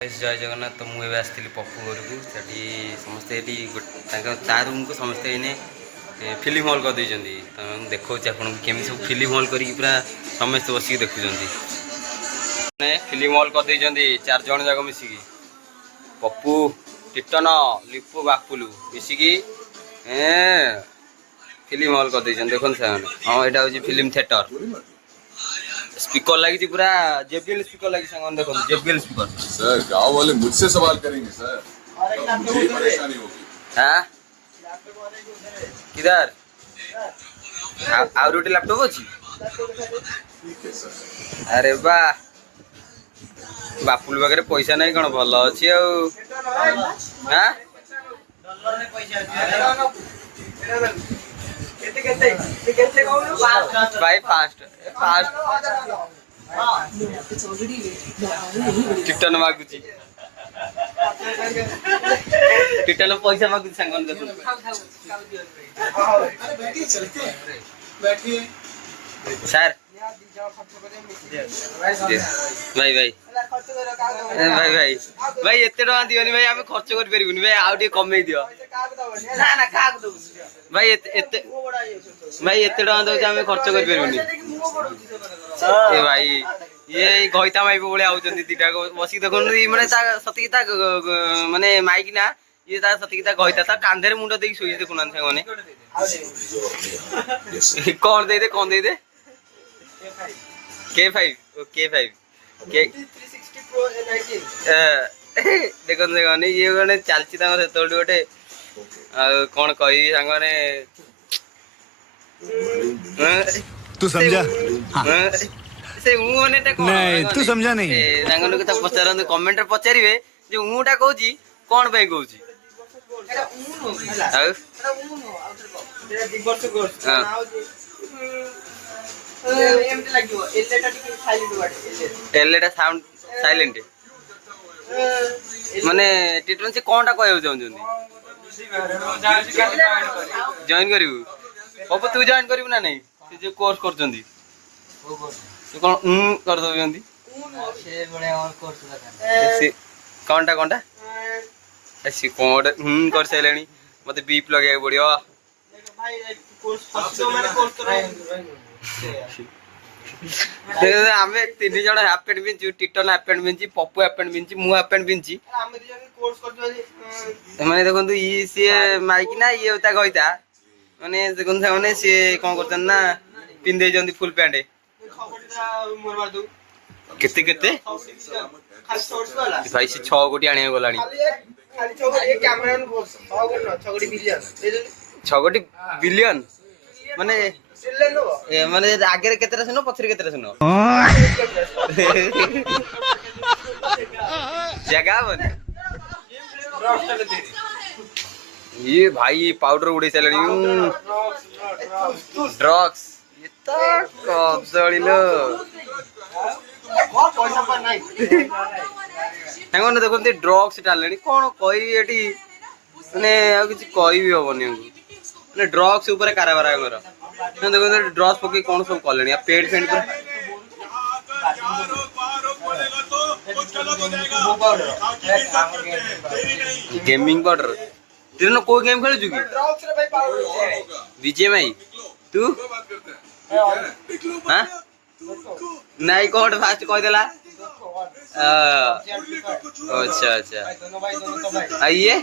जय जगन्नाथ। तो मुझे आसती पप्पू घर को समस्ते ता रूम को समस्ते इने फिल्म हल कर तो देखा आपको केमी सब फिल्म हल कर समस्त बसिक देखुं फिल्म हल कर चार जन जाक मिसिकी पप्पू टीटन लिपू बापुलू मिसिकी फिल्म हल कर देखो हाँ यहाँ हूँ फिल्म थिएटर स्पीकर लगी पूरा जेबीएल स्पीकर लगी संग देखो जेबीएल स्पीकर। सर गांव वाले मुझसे सवाल करेंगे सर, मुझे परेशानी होगी। हाँ किधर आउर गोटे लैपटॉप अच्छी ठीक है सर। अरे वाह बापुल पाखे पैसा नहीं कौन भल अच्छी हाँ भाई फास्ट टीटन मागुची टीटन पैसा मागुची सांग सर भाई भाई भाई भाई भाई एत टाँग दिवनी भाई आम खर्च कर पारूनी भाई आउ कमे दियो भाई भाई एत टाँग दे आम खर्च कर पारूनी ए भाई ये गईता माइप भाया आउट दीटा बसिक देखो माने सतकी माने माइक ना ये सतकी गईता कांधे मुंड दे शोई देखुना मैंने कौन दे कौन दे K5 देखो देखो ये गोटे चलती गोटे कौन कही सांग तू समझा नहीं तू समझा नहीं सांग पचार कमेंट पचारे जो ऊँटा कहूँ कौन पे कहूँ एलएटा साउंड साइलेंट माने टीटन से कोनटा कहउ चाहउछन जॉइन करिवु पप्पू तू जॉइन करिवु ना नहीं से जो कोर्स करछंदी तू कोन कर दोयंदी से बड़े और कोर्स लगा से कोनटा ऐसी कोड कर सैलेनी मते बीप लगाय पड़ियो भाई कोर्स फसो माने कोर्स कर आमे तीन जन हाफ पैंट पिंचु टीटन हाफ पैंट पिंची पप्पू हाफ पैंट पिंची मु हाफ पैंट पिंची आमे दी जन कोर्स करजो माने देखंतु ई से माइक ना ये होता गइता माने देखन से माने से कोन करतन ना पिन दे जंदी फुल पैंट खबरटा मोर मार दू केते केते खाली शॉर्ट्स वाला भाई से 6 कोटी आने गलानी खाली 6 कोटी कैमरा न फोर्स 6 कोटी बिलियन 6 कोटी बिलियन माने माने आगे केतरा सुनो पछरे केतरा सुनो जगह बन ये भाई पाउडर उड़े चलनी ड्रग्स ये तो कब जड़िलो हेंगन देखो ड्रग्स डालनी कौन कही एटी माने आ किछ कहि भी होबनी माने ड्रग्स ऊपर काराबार हमर देखो ड्रग्स पकई कौन सब कले पेड फेंड गेमिंग पाउडर तेरे को गेम खेलु कि विजय भाई तू हां नहीं कौन फास्ट कह देला अच्छा अच्छा आइए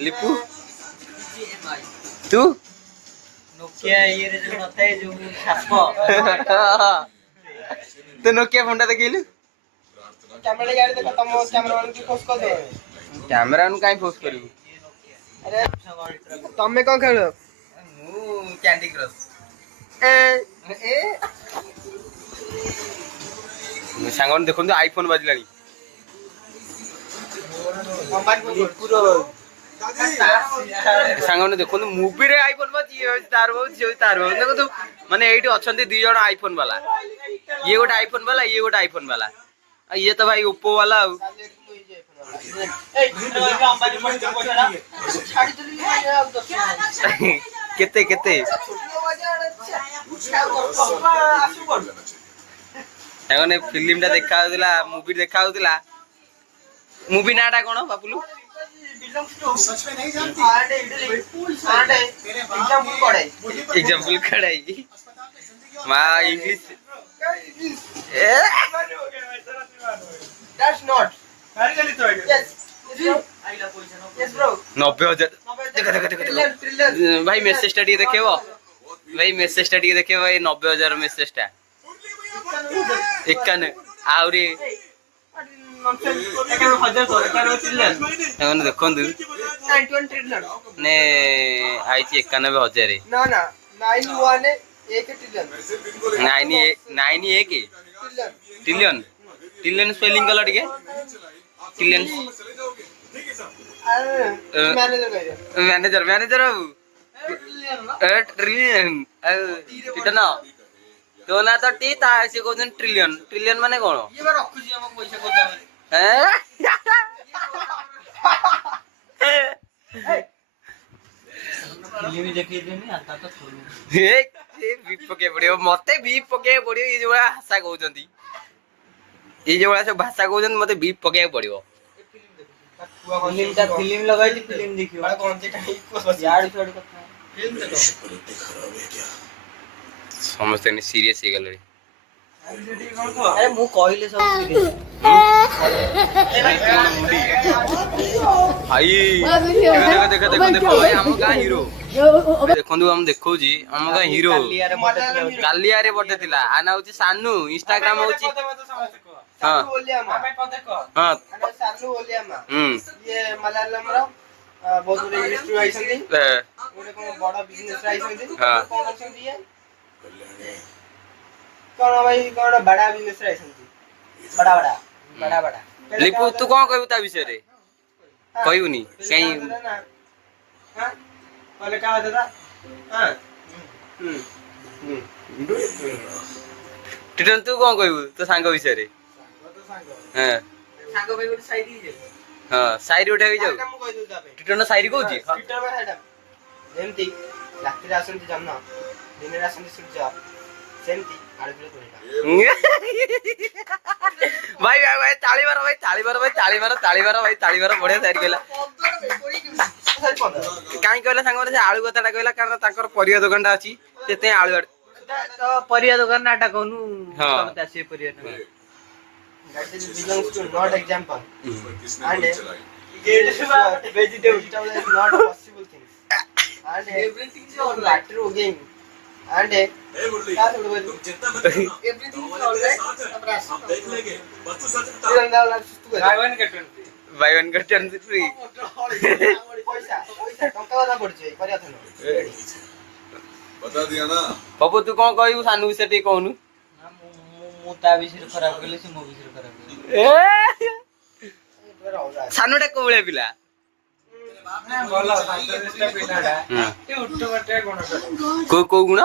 लिपू तू नोकिया ये जो होता है जो साप तो नोकिया फोन देखिलु कैमरा यार देखो तुम कैमरा वाला की फोकस कर दो कैमरा नु काई फोकस करिवु अरे तमे कोन खेलो मु कैंडी क्रश ए सांगन देखो आईफोन बाजलानी सांगने देखो मुवी रे आईफोन बाजी तार बहुत देखो तो माने एठी अछंती दी जण आईफोन वाला ये गोटे आईफोन वाला ये गोटे आईफोन वाला ये तो भाई ओप्पो वाला केते केते फिल्म टा देखा मुवी देखा ମୁଭି ନାଁଟା କଣ ବାପୁଲୁ? ଏକ୍ସାମ୍ପଲ କଡ଼ାଇ ମା ଇଂଲିଶ नब्बे हजार भाई मेसेज टा टिके देखेबो भाई मेसेज टा टिके देखेबो भाई 90,000 मेसेज टा 51 आउरी देखନ୍ତୁ ने आइछि 91,000 ना ना 91 1 ट्रिलियन 91 ट्रिलियन ट्रिलियन स्पेलिंग कल टिके ट्रिलियन मैनेजर मैनेजर बाबू ट्रिलियन टीटा ना तो ना तो टी ता से कहउछन ट्रिलियन ट्रिलियन माने कोन ये बा रखुजी हम पैसा कोदा फिल्म देखि देनी आता तो छोड़ ए बीप पके पड़ियो मते बीप पके पड़ियो ये जो भाषा कहउछंती ये जो सब भाषा कहउछन मते बीप पके पड़ियो फिल्म लगाई थी फिल्म देखियो कौन से यार छोड़ कथा फिल्म देखो समझते नहीं सीरियस ही गलरी अरे मु कहले सब सीरियस भाई देखो भाई हम का हीरो देखंदु हम देखौ जी हम का हीरो कालिया रे बटे थिला आना होची सानू इंस्टाग्राम होची हां हां सानू ओलियामा ये मलयालम रो बहुत बड़े इंडस्ट्री आइसंती ओडे को बड़ा बिजनेस आइसंती हां कोन आइसंती ये कोन भाई कोन बड़ा बिजनेस आइसंती बड़ा बड़ा बड़ा बड़ा लिपु तू कोन कहू ता विषय रे कहूनी कहीं हां पहले का दादा हां टिटन तू कोन कहू तो सांग विषय रे हां सांग भाई गोटे साइड ही जे हां साइड उठा भी जाऊ काम कहि दउ ता पे टिटन साइड कहूची ट्विटर में हेडम एमती रात्रि आसंती जन्न दिन आसंती सूर्य सेमती आळबिल कोइटा भाई भाई भाई ताली मारो भाई ताली मारो भाई ताली मारो ताली मारो भाई ताली मारो बढ़िया साइड कहला काई कहला संग से आलू कथाटा कहला कारण ताकर परिया दुकानटा अछि तेते आलू तो परिया दुकान नाटा कहनु हाँ। सब तासे परिया that is belongs to not example and vegetable is not possible things and everything is all matter again and everything is all right हम देख लेंगे बस तो सच बता by one get one free पैसा पैसा टंका वाला पड़छे परिया थनो बता दिया ना पप्पू तू कोन कहू सानू से टी कहनु मु ता विषय खराब गेले से मो विषय खराब गेले सानूटा कोबळे पिला ना बोला शांतनिष्ठ पिलाडा ए उट्टो मटे कोन को गुण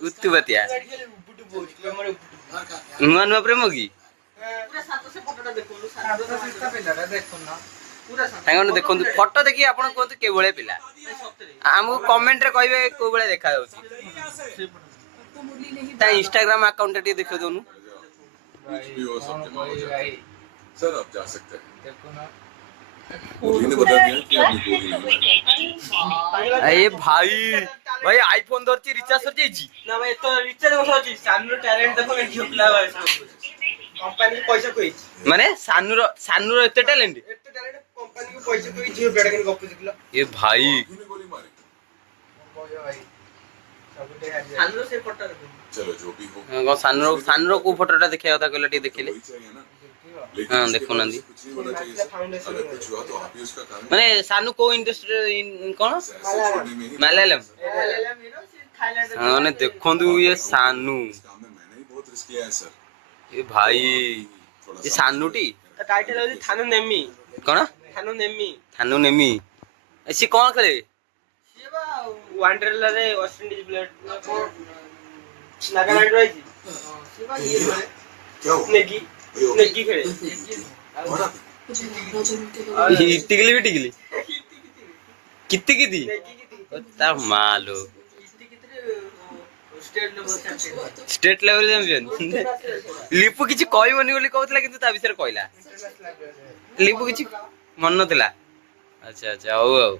उत्तुबतिया नुआ नुआ प्रेम की पूरा 700 फोटोटा देखोनु 700 पिलाडा देखोनु पूरा तांगन देखंतु फोटो देखि आपण कोंतु केबळे पिला हमको कमेंट रे कहबे कोबळे देखा जाउची ता इंस्टाग्राम अकाउंट टी देखो दोनु कुछ भी हो सकता है सर आप जा सकते हैं ने बता दिया कि आपने कोई नहीं अरे भाई भाई आईफोन धरची रिचार्ज सर जाईची ना भाई तो रिचार्ज होची सानू टैलेंट देखो ने झोपला भाई कंपनी पैसा कोई माने सानूर एते टैलेंट एते टैलेंट कंपनी को पैसा कोई झियो बेडा के गप दिखला ए भाई गोली मारी भाई सब सानू से फोटो चलो जो भी हो सानूर को फोटोटा देखिया था कहला टी देखिले वही चाहिए ना हां देखो नंदी कुछ नहीं होना चाहिए अगर कुछ हुआ तो आप ही उसका कारण माने सानू को इंडस्ट्री कोन ऐसे छोड़ने में ही मलयालम थाईलैंड हां ने देखंतु ये सानू इस काम में मैंने ही बहुत रिस्क लिया है सर ए भाई ये सानूटी टाइटल है थानु नेमी कोन थानु नेमी ऐसी कोन करे शिवा वंडरला रे वेस्ट इंडीज प्लेयर नागालैंड रही शिवा ये क्या हुआ नेगी खेले टिकली भी टिकली कितनी की थी ता मालो स्टेट लेवल चैंपियन लिपु किछि कहबोनी बोली कहतला किंतु ता विषय कहला ଲିପୁ କିଛି ମନ ନଥିଲା ଆଚ୍ଛା ଆଚ୍ଛା ହଉ ଆଉ